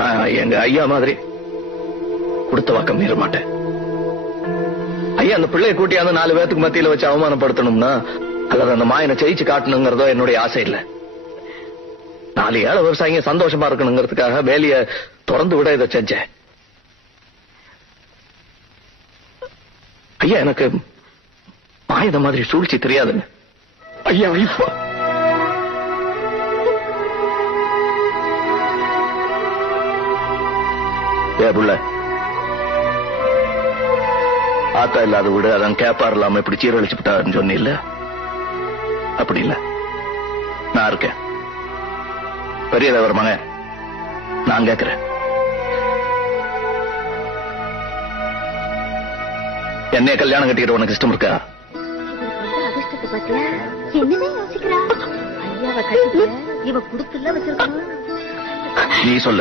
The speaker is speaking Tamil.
நான் எங்க ஐயா மாதிரி கொடுத்த வாக்கம் மீற மாட்டேன். ஐயா அந்த பிள்ளையை கூட்டியாந்து 4 பேத்துக்கு மத்தியில வச்சு அவமானப்படுத்தணும்னா அல்லது அந்த மாயனை ஜெயிச்சு காட்டணுங்கிறதோ என்னுடைய ஆசை இல்ல. 4 ஏழை விவசாயிங்க சந்தோஷமா இருக்கணுங்கிறதுக்காக வேலைய திறந்து விட இதை செஞ்சேன். ஐயா எனக்கு மாயத மாதிரி சூழ்ச்சி தெரியாதுங்க. ஐயா இப்ப புள்ள ஆத்தா இல்லாத விடு அதான் கேப்பார் இல்லாம இப்படி சீரழிச்சு விட்டாருன்னு சொன்ன. அப்படி இல்ல, நான் இருக்கேன். பெரியதவர் மகன் நான் கேட்கிறேன். என்னைய கல்யாணம் கட்டிக்கிற உனக்கு இஷ்டம் இருக்கா? நீ சொல்லு.